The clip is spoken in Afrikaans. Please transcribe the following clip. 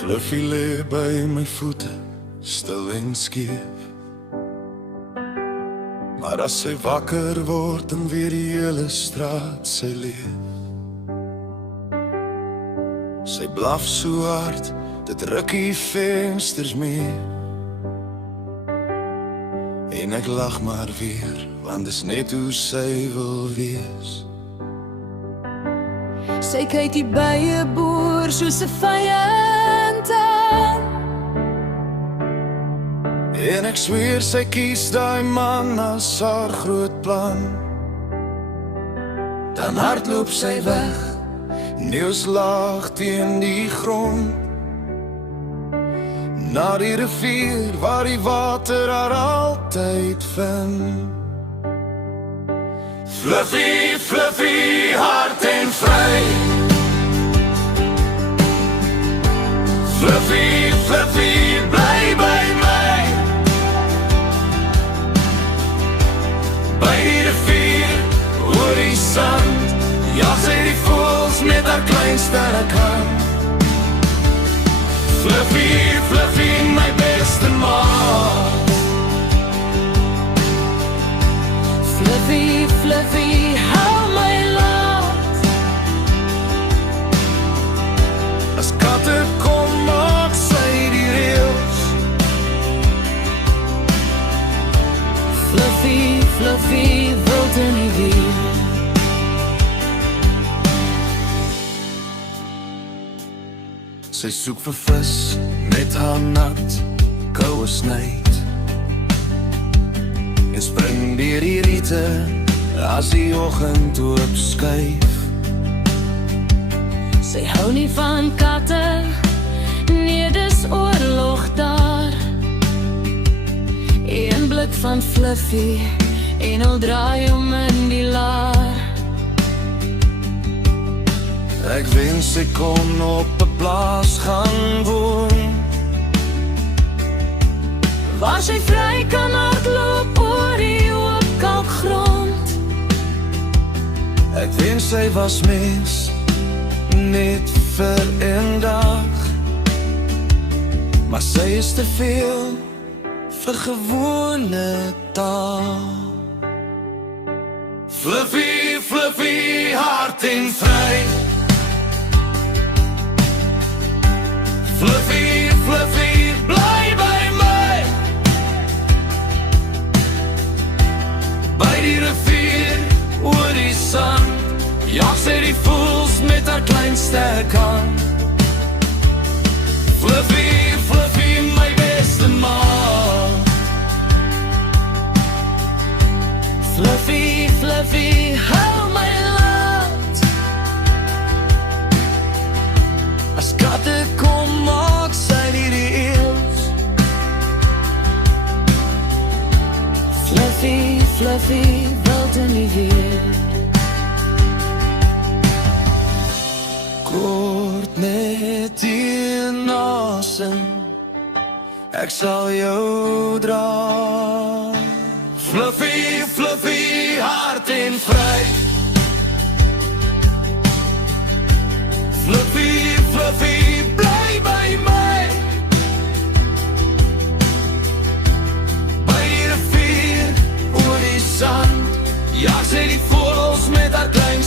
Fluffy lê by my voete, stil en skeef. Maar as sy wakker word en weer die hele straat sy leef. Sy blaf so hard, dit ruk die vensters meer. En ek lag maar weer, want dis net hoe sy wil wees. Sy kyk die bye boer soos 'n vyand aan. En ek sweer sy kies daai man as haar groot plan. Dan hardloop sy weg, neus laag teen die grond, na die rivier waar die water haar altyd vind. Fluffy, Fluffy, hard en vry. Fluffy, Fluffy, bly by my. By die rivier, oor die sand, jag sy die voëls met haar klein sterrekhand. Fluffy, Fluffy, my beste maat. Fluffy, Fluffy, hou my laat. As katte kom, maak sy die reëls. Fluffy, Fluffy, wild in die wiel. Sy soek vir vis met haar nat, koue snuit. En spring deur die riete as die oggend oopskuif. Sy hou nie van katte, nee dis oorlog daar. Een blik van Fluffy en al draai om in die laar. Ek wens sy kon op 'n plaas gaan woon, waar sy vry kan hardloop oor die oop kalkgrond. ek wens sy was mens, net vir 'n dag. Maar sy is te veel vir gewone taal. Fluffy, Fluffy, hard en vry. Fluffy, Fluffy, bly by my. By die rivier, oor die sand, jag sy die voëls met haar klein sterkhand. Fluffy, Fluffy, my beste maat. Fluffy, Fluffy, hou my laat. As katte kom, maak sy die reëls. Fluffy, Fluffy, wild in die wiel. Kort net in asem, ek sal jou dra. Fluffy, Fluffy, hard en vry. Fluffy, Fluffy, bly by my. By die rivier, oor die sand, jag sy die voëls met haar klein